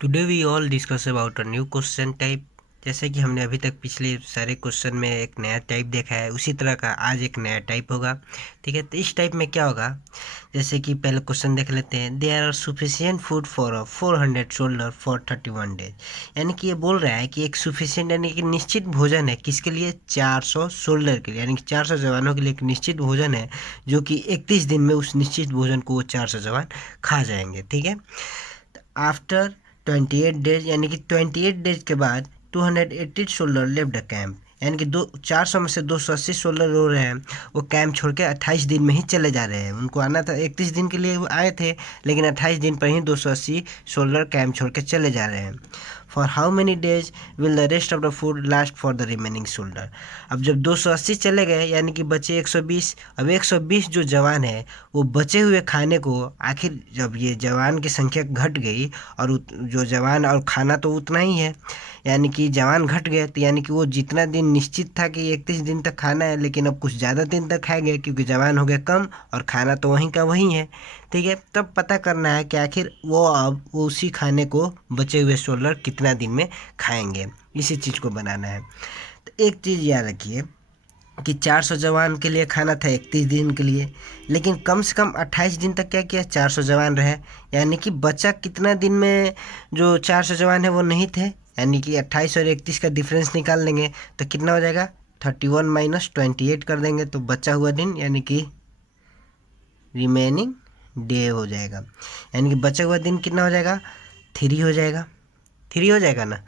Today we all discuss about a new question type. जैसे कि हमने अभी तक पिछले सारे क्वेश्चन में एक नया टाइप देखा है, उसी तरह का आज एक नया टाइप होगा। ठीक है, तो इस टाइप में क्या होगा, जैसे कि पहले क्वेश्चन देख लेते हैं। There are sufficient food for a 400 soldier for 31 days. यानी कि ये बोल रहा है कि एक सफिशिएंट यानी कि निश्चित भोजन है किसके लिए, 400 सोल्डर के लिए, यानी कि 400 जवानों के लिए एक निश्चित भोजन है, जो कि 31 दिन में उस निश्चित भोजन को वो 400 जवान खा जाएंगे। ठीक है, आफ्टर 28 डेज, यानी कि 28 डेज के बाद 280 सोल्जर लेफ्ट द कैंप। यानी कि 400 में से 280 सोल्जर रो रहे हैं, वो कैंप छोड़ के 28 दिन में ही चले जा रहे हैं। उनको आना था 31 दिन के लिए, वो आए थे, लेकिन 28 दिन पर ही 280 सोल्जर कैंप छोड़ के चले जा रहे हैं। For how many days will the rest of the food last for the remaining soldier. अब जब 280 चले गए, यानी कि बचे 120। अब 120 जो जवान है, वो बचे हुए खाने को, आखिर जब ये जवान की संख्या घट गई और जो जवान और खाना तो उतना ही है, यानी कि जवान घट गए, तो यानी कि वो जितना दिन निश्चित था कि 31 दिन तक खाना है, लेकिन अब कुछ ज़्यादा दिन तक खाएंगे क्योंकि जवान हो गए कम और खाना तो वहीं का वहीं है। ठीक है, तब पता करना है कि आखिर वो उसी खाने को बचे हुए सोलर कितना दिन में खाएंगे, इसी चीज़ को बनाना है। तो एक चीज़ याद रखिए कि 400 जवान के लिए खाना था 31 दिन के लिए, लेकिन कम से कम 28 दिन तक क्या किया, 400 जवान रहे। यानी कि बचा कितना दिन में जो 400 जवान है वो नहीं थे, यानी कि 28 और 31 का डिफरेंस निकाल लेंगे तो कितना हो जाएगा, 31 माइनस 28 कर देंगे तो बचा हुआ दिन यानी कि रिमेनिंग डे हो जाएगा। यानी कि बचा हुआ दिन कितना हो जाएगा, 3 हो जाएगा। 3 हो जाएगा ना,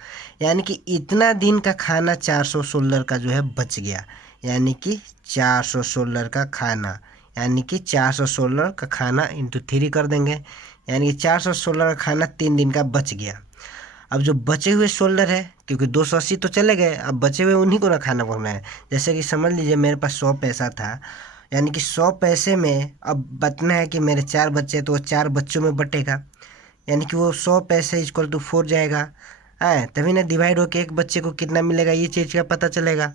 यानी कि इतना दिन का खाना 400 सोलर का जो है बच गया, यानी कि 400 सोलर का खाना, यानी कि 400 सोलर का खाना इंटू 3 कर देंगे, यानी कि 400 सोलर का खाना 3 दिन का बच गया। अब जो बचे हुए सोल्डर है, क्योंकि 280 तो चले गए, अब बचे हुए उन्हीं को ना खाना पड़ना है। जैसे कि समझ लीजिए मेरे पास 100 पैसा था, यानी कि 100 पैसे में अब बचना है कि मेरे 4 बच्चे, तो वो 4 बच्चों में बटेगा, यानी कि वो 100 पैसे इक्वल टू 4 जाएगा। हाँ, तभी ना डिवाइड होके एक बच्चे को कितना मिलेगा ये चीज़ का पता चलेगा।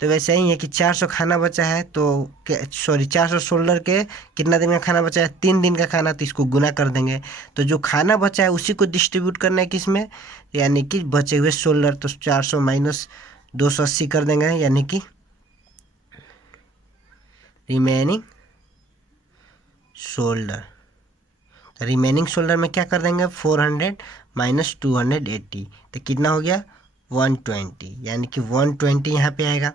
तो वैसे ही है कि 400 खाना बचा है, तो सॉरी 400 सोल्डर के कितना दिन का खाना बचा है, 3 दिन का खाना, तो इसको गुना कर देंगे। तो जो खाना बचा है उसी को डिस्ट्रीब्यूट करना है किसमें, यानी कि बचे हुए सोल्डर। तो 400 माइनस 280 कर देंगे, यानी कि रिमेनिंग शोल्डर। रिमेनिंग शोल्डर में क्या कर देंगे, 400 माइनस 280, तो कितना हो गया 120, यानी कि 120 यहाँ पे आएगा।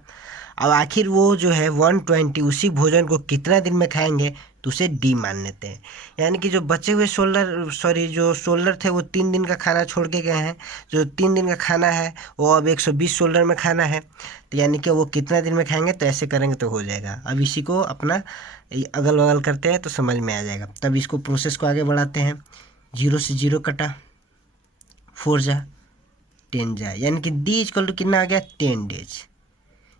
अब आखिर वो जो है 120 उसी भोजन को कितना दिन में खाएंगे, तो उसे डी मान लेते हैं। यानी कि जो बचे हुए शोल्डर, सॉरी जो शोल्डर थे वो 3 दिन का खाना छोड़ के गए हैं, जो 3 दिन का खाना है वो अब 120 शोल्डर में खाना है, तो यानी कि वो कितना दिन में खाएंगे, तो ऐसे करेंगे तो हो जाएगा। अब इसी को अपना अगल बगल करते हैं तो समझ में आ जाएगा। तब इसको प्रोसेस को आगे बढ़ाते हैं। 0 से 0 कटा, 4 जा 10 जा, यानी कि डी इक्वल टू कितना आ गया, 10 डेज।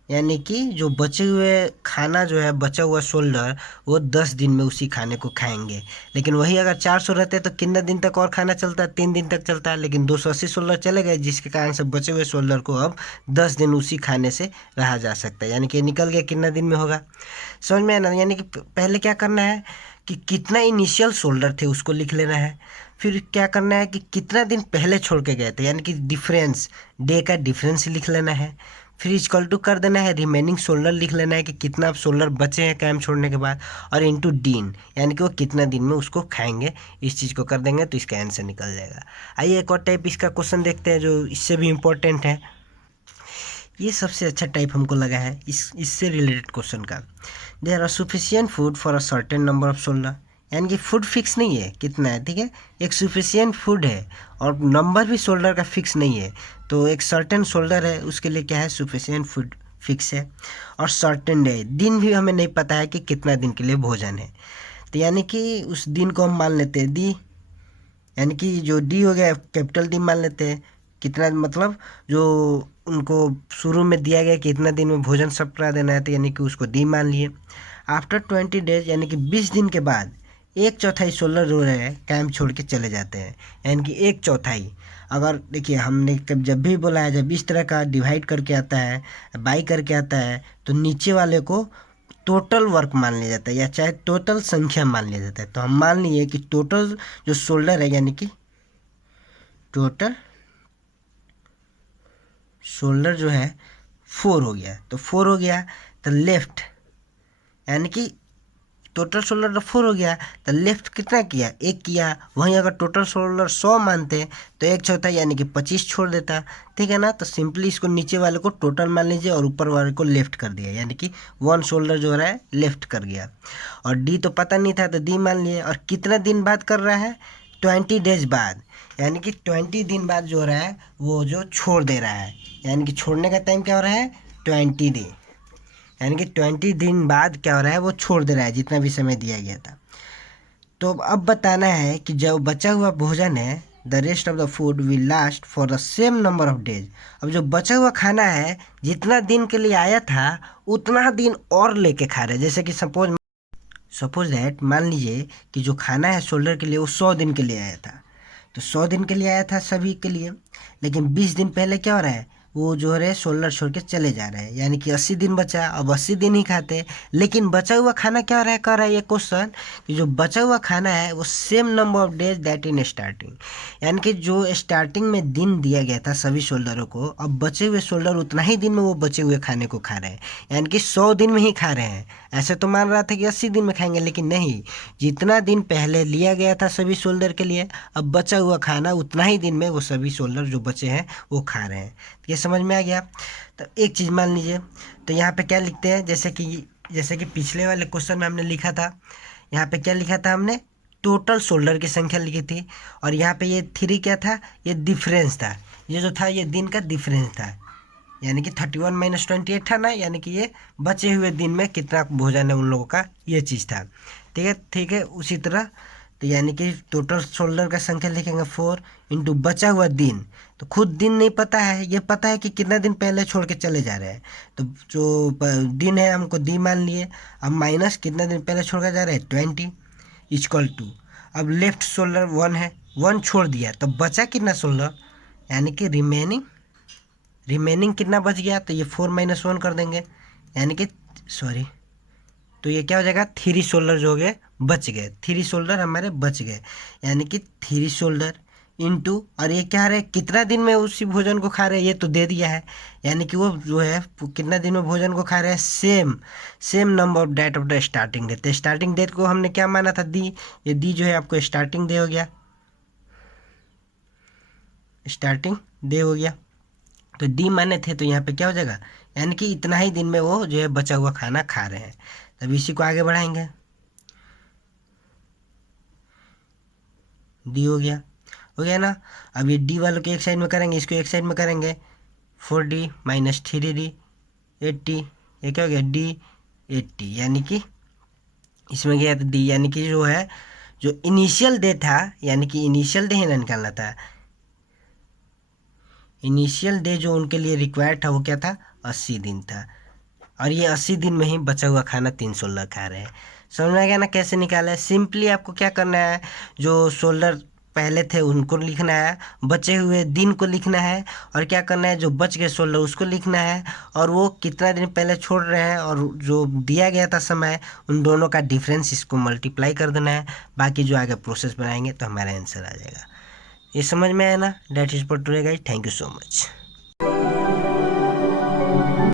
यानी कि जो बचे हुए खाना जो है, बचा हुआ शोल्डर, वो 10 दिन में उसी खाने को खाएंगे। लेकिन वही अगर 400 रहते तो कितना दिन तक और खाना चलता है, 3 दिन तक चलता है, लेकिन 280 शोल्डर चले गए, जिसके कारण से बचे हुए शोल्डर को अब 10 दिन उसी खाने से रहा जा सकता है। यानी कि निकल गया कितना दिन में होगा, समझ में आया ना। यानी कि पहले क्या करना है कि कितना इनिशियल शोल्डर थे उसको लिख लेना है, फिर क्या करना है कि कितना दिन पहले छोड़ के गए थे, यानी कि डिफरेंस, डे का डिफरेंस लिख लेना है। फिर इक्वल टू कर देना है, रिमेनिंग सोल्डर लिख लेना है कि कितना सोल्डर बचे हैं कैंप छोड़ने के बाद, और इनटू डीन, यानी कि वो कितना दिन में उसको खाएंगे। इस चीज़ को कर देंगे तो इसका आंसर निकल जाएगा। आइए एक और टाइप इसका क्वेश्चन देखते हैं जो इससे भी इम्पोर्टेंट है। ये सबसे अच्छा टाइप हमको लगा है इससे रिलेटेड क्वेश्चन का। There are sufficient food for a certain number of soldier, यानी कि फूड फिक्स नहीं है कितना है, ठीक है, एक सफिशियंट फूड है और नंबर भी शोल्डर का फिक्स नहीं है। तो एक सर्टेन शोल्डर है, उसके लिए क्या है, सफिशियंट फूड फिक्स है, और सर्टेन डे, दिन भी हमें नहीं पता है कि कितना दिन के लिए भोजन है। तो यानी कि उस दिन को हम मान लेते हैं डी, यानी कि जो डी हो गया कैपिटल डी मान लेते हैं। कितना मतलब जो उनको शुरू में दिया गया कि इतना दिन में भोजन सब करा देना है, तो यानी कि उसको डी मान लिए। आफ्टर 20 डेज, यानी कि 20 दिन के बाद 1/4 सोलर रो रहे हैं कैंप छोड़ के चले जाते हैं, यानी कि 1/4। अगर देखिए हमने जब भी बोला है, जब इस तरह का डिवाइड करके आता है, बाई करके आता है, तो नीचे वाले को टोटल वर्क मान लिया जाता है, या चाहे टोटल संख्या मान लिया जाता है। तो हम मान लिए कि टोटल जो शोल्डर है, यानी कि टोटल शोल्डर जो है 4 हो गया, तो 4 हो गया तो लेफ्ट, यानी कि टोटल शोल्डर 4 हो गया तो लेफ्ट कितना किया, 1 किया। वहीं अगर टोटल शोल्डर 100 मानते तो 1 चौथा यानी कि 25 छोड़ देता, ठीक है ना। तो सिंपली इसको नीचे वाले को टोटल मान लीजिए और ऊपर वाले को लेफ्ट कर दिया, यानी कि 1 शोल्डर जो हो रहा है लेफ्ट कर गया। और डी तो पता नहीं था तो डी मान लिए। और कितना दिन बाद कर रहा है, 20 डेज बाद, यानी कि 20 दिन बाद जो हो रहा है वो जो छोड़ दे रहा है, यानी कि छोड़ने का टाइम क्या हो रहा है, 20 डे, यानी कि 20 दिन बाद क्या हो रहा है वो छोड़ दे रहा है जितना भी समय दिया गया था। तो अब बताना है कि जो बचा हुआ भोजन है, the rest of the food will last for the same number of days. अब जो बचा हुआ खाना है जितना दिन के लिए आया था उतना दिन और लेके खा रहे हैं। जैसे कि सपोज दैट मान लीजिए कि जो खाना है शोल्डर के लिए वो 100 दिन के लिए आया था, तो 100 दिन के लिए आया था सभी के लिए, लेकिन 20 दिन पहले क्या हो रहा है, वो जो है शोल्डर छोड़ के चले जा रहे हैं, यानी कि 80 दिन बचा, अब 80 दिन ही खाते। लेकिन बचा हुआ खाना क्या हो रहा है, कर रहा है ये क्वेश्चन कि जो बचा हुआ खाना है वो same number of days that in starting, यानी कि जो स्टार्टिंग में दिन दिया गया था सभी शोल्डरों को, अब बचे हुए शोल्डर उतना ही दिन में वो बचे हुए खाने को खा रहे हैं, यानी कि 100 दिन में ही खा रहे हैं। ऐसे तो मान रहा था कि 80 दिन में खाएंगे, लेकिन नहीं, जितना दिन पहले लिया गया था सभी शोल्डर के लिए, अब बचा हुआ खाना उतना ही दिन में वो सभी शोल्डर जो बचे हैं वो खा रहे हैं। ये समझ में आ गया। तो एक चीज़ मान लीजिए, तो यहाँ पे क्या लिखते हैं, जैसे कि पिछले वाले क्वेश्चन में हमने लिखा था, यहाँ पे क्या लिखा था हमने, टोटल शोल्डर की संख्या लिखी थी, और यहाँ पे ये 3 क्या था, ये डिफरेंस था, ये जो था ये दिन का डिफरेंस था, यानी कि 31 माइनस 28 था ना, यानी कि ये बचे हुए दिन में कितना भोजन है उन लोगों का, ये चीज़ था। ठीक है। उसी तरह तो यानी कि टोटल शोल्डर का संख्या लिखेंगे 4 इंटू बचा हुआ दिन, तो खुद दिन नहीं पता है, ये पता है कि कितना दिन पहले छोड़ के चले जा रहे हैं, तो जो दिन है हमको दी मान लिए, अब माइनस कितना दिन पहले छोड़ के जा रहे हैं 20 इक्वल टू, अब लेफ्ट शोल्डर 1 है, 1 छोड़ दिया तो बचा कितना शोल्डर, यानी कि रिमेनिंग कितना बच गया, तो ये 4 माइनस 1 कर देंगे, यानी कि सॉरी, तो ये क्या हो जाएगा, 3 शोल्डर जो हो गए बच गए, 3 शोल्डर हमारे बच गए, यानी कि 3 शोल्डर इंटू, और ये क्या रहे कितना दिन में उसी भोजन को खा रहे हैं, ये तो दे दिया है, यानी कि वो जो है कितना दिन में भोजन को खा रहे हैं, same number of date of the starting date. Starting date को हमने क्या माना था, दी, ये दी जो है आपको स्टार्टिंग डे हो गया, स्टार्टिंग डे हो गया, तो डी माने थे तो यहाँ पे क्या हो जाएगा, यानी कि इतना ही दिन में वो जो है बचा हुआ खाना खा रहे हैं। तब इसी को आगे बढ़ाएंगे, डी हो गया ना। अब ये डी वालों को एक साइड में करेंगे, इसको एक साइड में करेंगे, 4D माइनस 3D 80, ये क्या हो गया, डी 80, यानी कि इसमें गया तो डी, यानी कि जो है जो इनिशियल डे था, यानी कि इनिशियल डे ही ना निकालना था, इनिशियल डे जो उनके लिए रिक्वायर्ड था वो क्या था, 80 दिन था, और ये 80 दिन में ही बचा हुआ खाना 3 शोल्डर खा रहे हैं। समझ में आ गया ना कैसे निकाला है। सिंपली आपको क्या करना है, जो शोल्डर पहले थे उनको लिखना है, बचे हुए दिन को लिखना है, और क्या करना है जो बच गए शोल्डर उसको लिखना है, और वो कितना दिन पहले छोड़ रहे हैं और जो दिया गया था समय, उन दोनों का डिफरेंस इसको मल्टीप्लाई कर देना है। बाकी जो आगे प्रोसेस बनाएंगे तो हमारा आंसर आ जाएगा। ये समझ में आया ना। Date is for today guys, thank you so much.